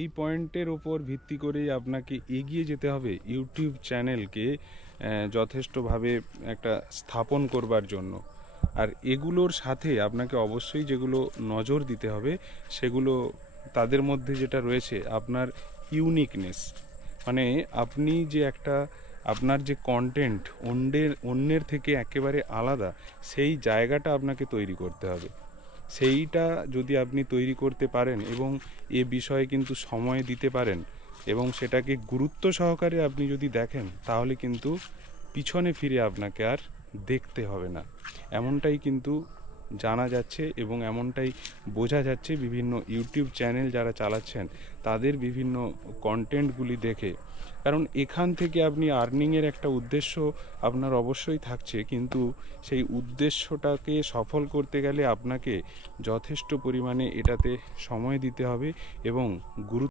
এই পয়েন্টের ওপর ভিত্তি করেই আপনাকে এগিয়ে যেতে হবে ইউটিউব চ্যানেলকে যথেষ্টভাবে একটা স্থাপন করবার জন্য। আর এগুলোর সাথে আপনাকে অবশ্যই যেগুলো নজর দিতে হবে সেগুলো, তাদের মধ্যে যেটা রয়েছে আপনার ইউনিকনেস, মানে আপনি যে একটা, আপনার যে কন্টেন্ট অন্যের থেকে একেবারে আলাদা, সেই জায়গাটা আপনাকে তৈরি করতে হবে। সেইটা যদি আপনি তৈরি করতে পারেন এবং এ বিষয়ে কিন্তু সময় দিতে পারেন এবং সেটাকে গুরুত্ব সহকারে আপনি যদি দেখেন, তাহলে কিন্তু পিছনে ফিরে আপনাকে আর দেখতে হবে না। এমনটাই কিন্তু জানা যাচ্ছে এবং এমনটাই বোঝা যাচ্ছে বিভিন্ন ইউটিউব চ্যানেল যারা চালাচ্ছেন তাদের বিভিন্ন কন্টেন্টগুলি দেখে। কারণ এখান থেকে আপনি আর্নিংয়ের একটা উদ্দেশ্য আপনার অবশ্যই থাকছে, কিন্তু সেই উদ্দেশ্যটাকে সফল করতে গেলে আপনাকে যথেষ্ট পরিমাণে এটাতে সময় দিতে হবে এবং গুরুত্ব